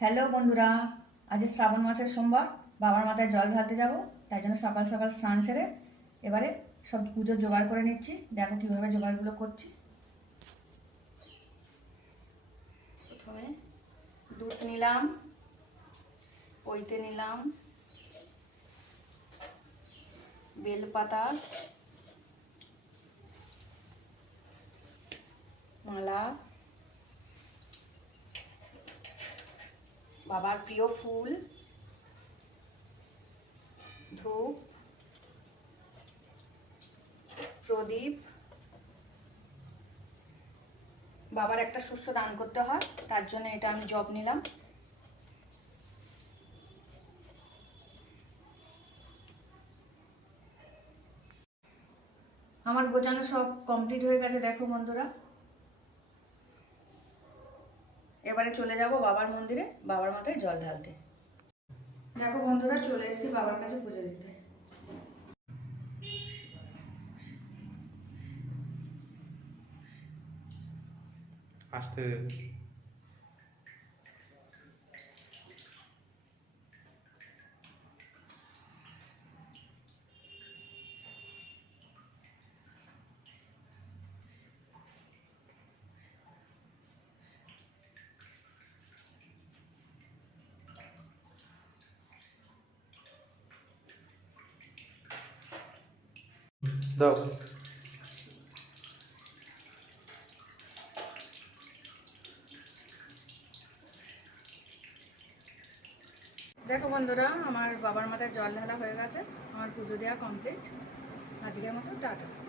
Hello বন্ধুরা, আজ শ্রাবণ মাসের সোমবার, বাবার মাথায় জল ঢালতে যাব। তাই জন্য সকাল সকাল স্নান সেরে এবারে সব পুজোর জোগাড় করে নিচ্ছি। দেখো কিভাবে জোগাড়গুলো করছি। প্রথমে দুধ নিলাম, পইতে নিলাম, বেলপাতা, মালা, বাবার প্রিয় ফুল, ধূপ, প্রদীপ। বাবার একটা শস্য দান করতে হয়, তার জন্য এটা আমি জব নিলাম। আমার গোছানো সব কমপ্লিট হয়ে গেছে, দেখো বন্ধুরা। এবারে চলে যাব বাবার মন্দিরে বাবার মাথায় জল ঢালতে। দেখো বন্ধুরা, চলে এসেছি বাবার কাছে পুজো দিতে। আস্তে দাও। দেখো বন্ধুরা, আমার বাবার মাথায় জল ঢালা হয়ে গেছে, আমার পুজো দেওয়া কমপ্লিট। আজকের মতো টাটা।